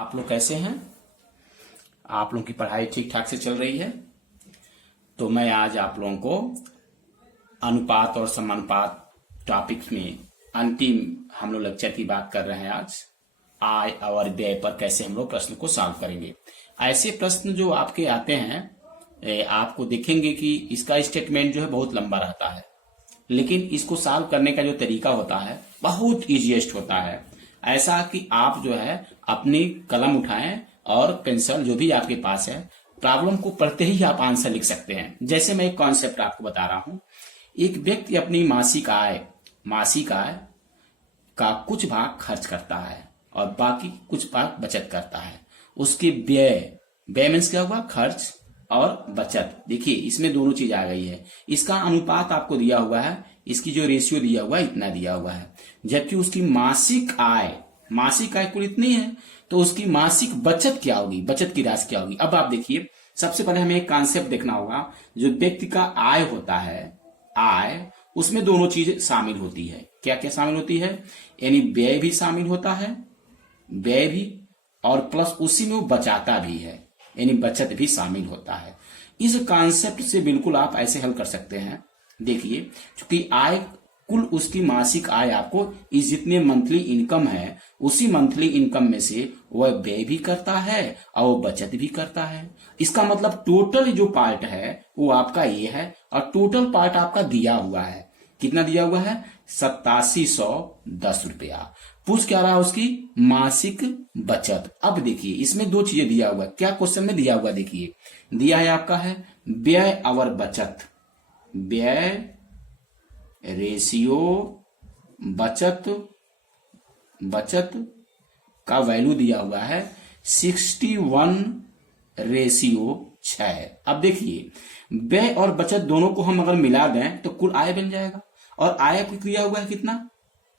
आप लोग कैसे हैं? आप लोगों की पढ़ाई ठीक ठाक से चल रही है? तो मैं आज आप लोगों को अनुपात और समानुपात टॉपिक्स में अंतिम हम लोग लेक्चर की बात कर रहे हैं। आज आय और व्यय पर कैसे हम लोग प्रश्न को सॉल्व करेंगे। ऐसे प्रश्न जो आपके आते हैं आपको देखेंगे कि इसका स्टेटमेंट जो है बहुत लंबा रहता है, लेकिन इसको सॉल्व करने का जो तरीका होता है बहुत इजीएस्ट होता है। ऐसा कि आप जो है अपनी कलम उठाएं और पेंसिल जो भी आपके पास है, प्रॉब्लम को पढ़ते ही आप आंसर लिख सकते हैं। जैसे मैं एक कॉन्सेप्ट आपको बता रहा हूं। एक व्यक्ति अपनी मासिक आय का कुछ भाग खर्च करता है और बाकी कुछ भाग बचत करता है। उसके व्यय मीन्स क्या हुआ? खर्च और बचत। देखिए इसमें दोनों चीज आ गई है। इसका अनुपात आपको दिया हुआ है, इसकी जो रेशियो दिया हुआ है इतना दिया हुआ है, जबकि उसकी मासिक आय कुल इतनी है, तो उसकी मासिक बचत क्या होगी, बचत की राशि क्या होगी। अब आप देखिए, सबसे पहले हमें एक कॉन्सेप्ट देखना होगा। जो व्यक्ति का आय होता है, आय उसमें दोनों चीज शामिल होती है। क्या क्या शामिल होती है? यानी व्यय भी शामिल होता है, व्यय भी, और प्लस उसी में वो बचाता भी है, यानी बचत भी शामिल होता है। इस कॉन्सेप्ट से बिल्कुल आप ऐसे हल कर सकते हैं। देखिए, क्योंकि आय कुल उसकी मासिक आय आपको इस जितने मंथली इनकम है, उसी मंथली इनकम में से वह व्यय भी करता है और वो बचत भी करता है। इसका मतलब टोटल जो पार्ट है वो आपका ये है, और टोटल पार्ट आपका दिया हुआ है। कितना दिया हुआ है? 8710 रुपया। पूछ क्या रहा है? उसकी मासिक बचत। अब देखिए इसमें दो चीजें दिया हुआ है। क्या क्वेश्चन में दिया हुआ? देखिए दिया है आपका है व्यय और बचत। व्यय रेशियो बचत का वैल्यू दिया हुआ है 61:6। अब देखिए व्यय और बचत दोनों को हम अगर मिला दें तो कुल आय बन जाएगा। और आय दिया हुआ है कितना?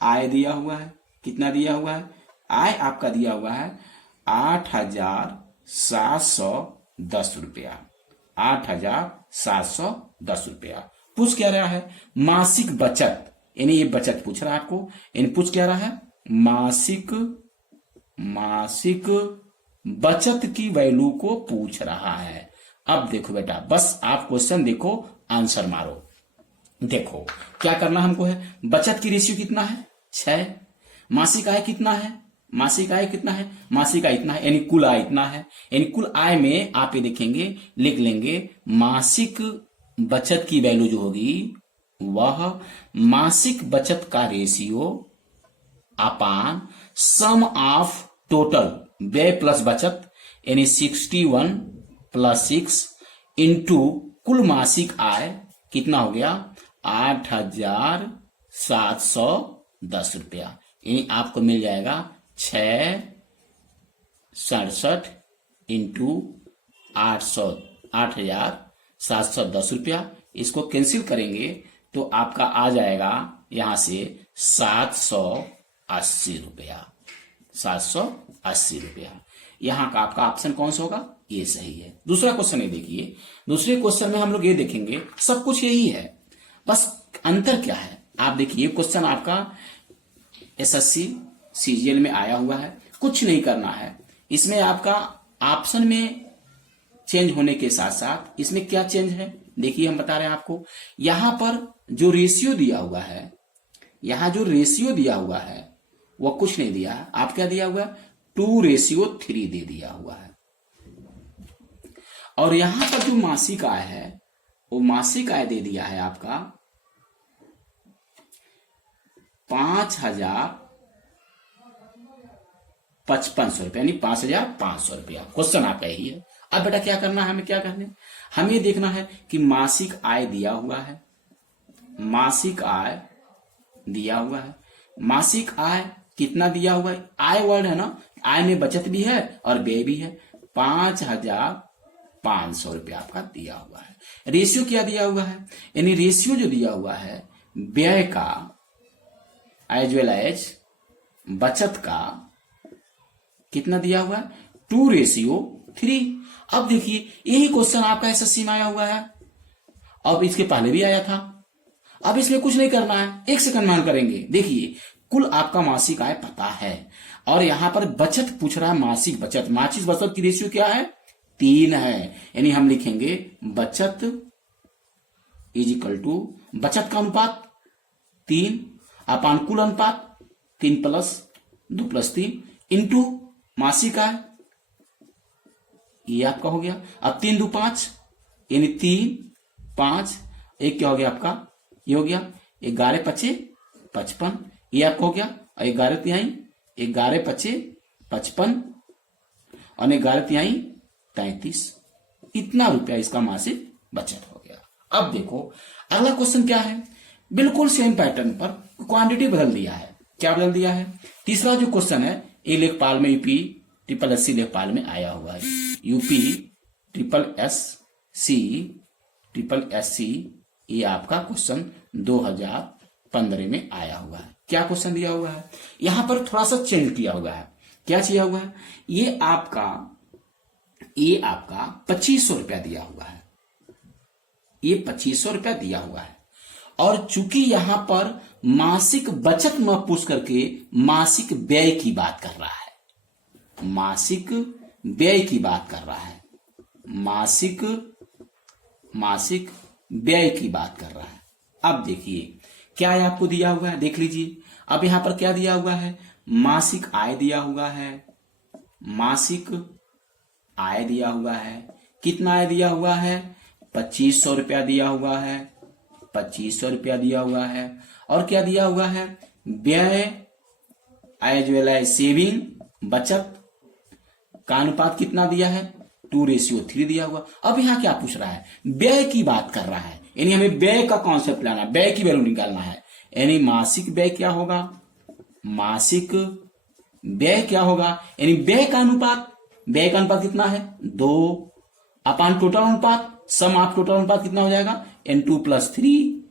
आय दिया हुआ है कितना? दिया हुआ है आय आपका दिया हुआ है 8710 रुपया। 8710 रुपया। पूछ क्या रहा है? मासिक बचत, यानी ये बचत पूछ रहा है आपको। यानी पूछ क्या रहा है? मासिक बचत की वैल्यू को पूछ रहा है। अब देखो बेटा, बस आप क्वेश्चन देखो, आंसर मारो। देखो क्या करना हमको है। बचत की रेशियो कितना है? 6। मासिक आय कितना है? मासिक आय इतना है, यानी कुल आय इतना है। यानी कुल आय में आप ये देखेंगे, लिख लेंगे मासिक बचत की वैल्यू जो होगी वह मासिक बचत का ratio upon sum of total व्यय प्लस बचत, यानी 61 + 6 इंटू कुल मासिक आय कितना हो गया? 8710 रुपया। यानी आपको मिल जाएगा 667 इंटू 8710 रुपया। इसको कैंसिल करेंगे तो आपका आ जाएगा यहां से 780 रुपया। 780 रुपया। यहां का आपका ऑप्शन कौन सा होगा? ये सही है। दूसरा क्वेश्चन ये देखिए। दूसरे क्वेश्चन में हम लोग ये देखेंगे, सब कुछ यही है, बस अंतर क्या है। आप देखिए क्वेश्चन आपका एसएससी सीजीएल में आया हुआ है। कुछ नहीं करना है इसमें। आपका ऑप्शन में चेंज होने के साथ साथ इसमें क्या चेंज है देखिए, हम बता रहे हैं आपको। यहां पर जो रेशियो दिया हुआ है, वह कुछ नहीं दिया है। आप क्या दिया हुआ है? 2:3 दे दिया हुआ है। और यहां पर जो मासिक आय है, वो मासिक आय दे दिया है आपका 5,055 रुपया, यानी 5,500 रुपया। क्वेश्चन आपका यही है। अब बेटा क्या करना है? हमें क्या करना है? हमें देखना है कि मासिक आय दिया हुआ है, मासिक आय कितना दिया हुआ है? आय वर्ड है ना, आय में बचत भी है और व्यय भी है। 5,500 रुपया आपका दिया हुआ है। रेशियो क्या दिया हुआ है? यानी रेशियो जो दिया हुआ है व्यय का एज वेल एज बचत का कितना दिया हुआ है? 2:3। अब देखिए यही क्वेश्चन आपका एसएससी में आया हुआ है, अब इसके पहले भी आया था। अब इसमें कुछ नहीं करना है, 1 सेकंड में हल करेंगे। देखिए कुल आपका मासिक आय पता है और यहां पर बचत पूछ रहा है, मासिक बचत। मासिक बचत की रेशियो क्या है? 3 है। यानी हम लिखेंगे बचत इज इक्वल टू, बचत का अनुपात 3 अपान कुल अनुपात 3 प्लस 2 प्लस 3 इंटू मासिक है, ये आपका हो गया। अब 3 2 5 यानी 3 5, एक क्या हो गया आपका, ये हो गया 11 5 55, ये आपका हो गया। और 11 तिहाई 11 5 55 और 11 तिहाई 33, इतना रुपया इसका मासिक बचत हो गया। अब देखो अगला क्वेश्चन क्या है, बिल्कुल सेम पैटर्न पर क्वांटिटी बदल दिया है। क्या बदल दिया है? तीसरा जो क्वेश्चन है, ये लेखपाल में यूपी ट्रिपल एस सी लेखपाल में आया हुआ है। यूपी ट्रिपल एस सी ये आपका क्वेश्चन 2015 में आया हुआ है। क्या क्वेश्चन दिया हुआ है? यहां पर थोड़ा सा चेंज किया हुआ है। क्या किया हुआ है? ये आपका 2500 रुपया दिया हुआ है, ये 2500 रुपया दिया हुआ है। और चूंकि यहां पर मासिक बचत में पूछ करके मासिक व्यय की बात कर रहा है, मासिक व्यय की बात कर रहा है, मासिक व्यय की बात कर रहा है। अब देखिए क्या है आपको दिया हुआ है, देख लीजिए। अब यहां पर क्या दिया हुआ है? मासिक आय दिया हुआ है, मासिक आय दिया हुआ है। कितना आय दिया हुआ है? 2500 रुपया दिया हुआ है, 2500 रुपया दिया हुआ है। और क्या दिया हुआ है? व्यय एज वेल एज सेविंग, बचत का अनुपात कितना दिया है? 2:3 दिया हुआ। अब यहां क्या पूछ रहा है? व्यय की बात कर रहा है, यानी हमें व्यय का कॉन्सेप्ट लाना, व्यय की वैल्यू निकालना है। यानी मासिक व्यय क्या होगा? मासिक व्यय क्या होगा? यानी व्यय का अनुपात कितना है? 2 अपान टोटल अनुपात, सम ऑफ टोटल अनुपात कितना हो जाएगा? N2+3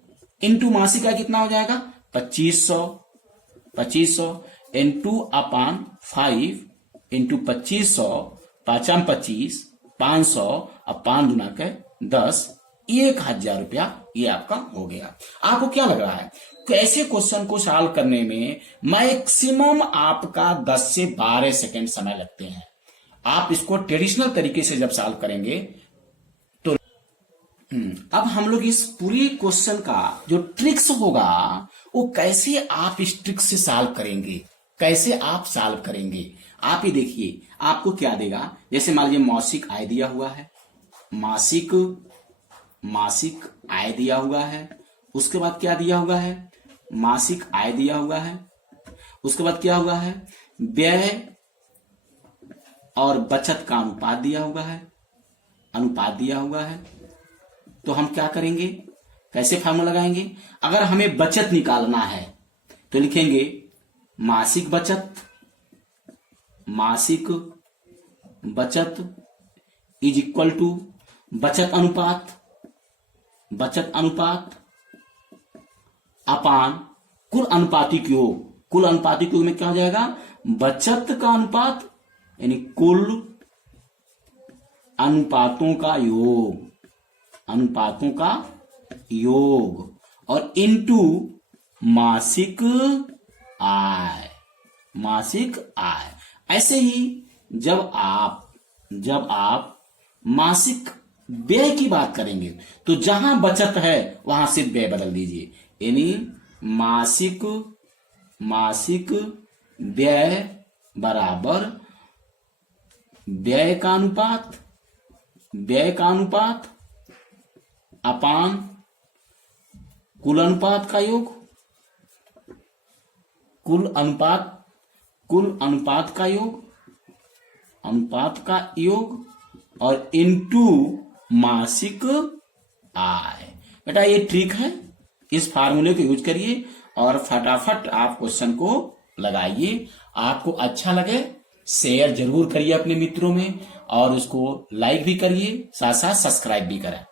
इंटू मासिक आय कितना हो जाएगा? 2500 N2 अपान 5 इंटू 2500, 5 25 500 और 5 दूना के 10, 1000 रुपया ये आपका हो गया। आपको क्या लग रहा है कैसे क्वेश्चन को सॉल्व करने में मैक्सिमम आपका 10 से 12 सेकंड समय लगते हैं। आप इसको ट्रेडिशनल तरीके से जब सॉल्व करेंगे तो अब हम लोग इस पूरी क्वेश्चन का जो ट्रिक्स होगा वो कैसे आप इस ट्रिक्स से सॉल्व करेंगे, कैसे आप सॉल्व करेंगे। आप ही देखिए आपको क्या देगा। जैसे मान लीजिए मासिक आय दिया हुआ है, मासिक आय दिया हुआ है। उसके बाद क्या दिया हुआ है? मासिक आय दिया हुआ है। उसके बाद क्या हुआ है? व्यय और बचत का अनुपात दिया हुआ है, अनुपात दिया हुआ है। तो हम क्या करेंगे, कैसे फार्मूला लगाएंगे? अगर हमें बचत निकालना है तो लिखेंगे मासिक बचत इज इक्वल टू बचत अनुपात अपान कुल अनुपातिक योग। कुल अनुपातिक योग में क्या हो जाएगा? बचत का अनुपात यानी कुल अनुपातों का योग और इनटू मासिक आय। ऐसे ही जब आप मासिक व्यय की बात करेंगे तो जहां बचत है वहां से व्यय बदल दीजिए, यानी मासिक व्यय बराबर व्यय का अनुपात अपान कुल अनुपात का योग, अनुपात का योग और इनटू मासिक आय। बेटा ये ट्रिक है, इस फार्मूले को यूज करिए और फटाफट आप क्वेश्चन को लगाइए। आपको अच्छा लगे शेयर जरूर करिए अपने मित्रों में और उसको लाइक भी करिए, साथ साथ सब्सक्राइब भी करें।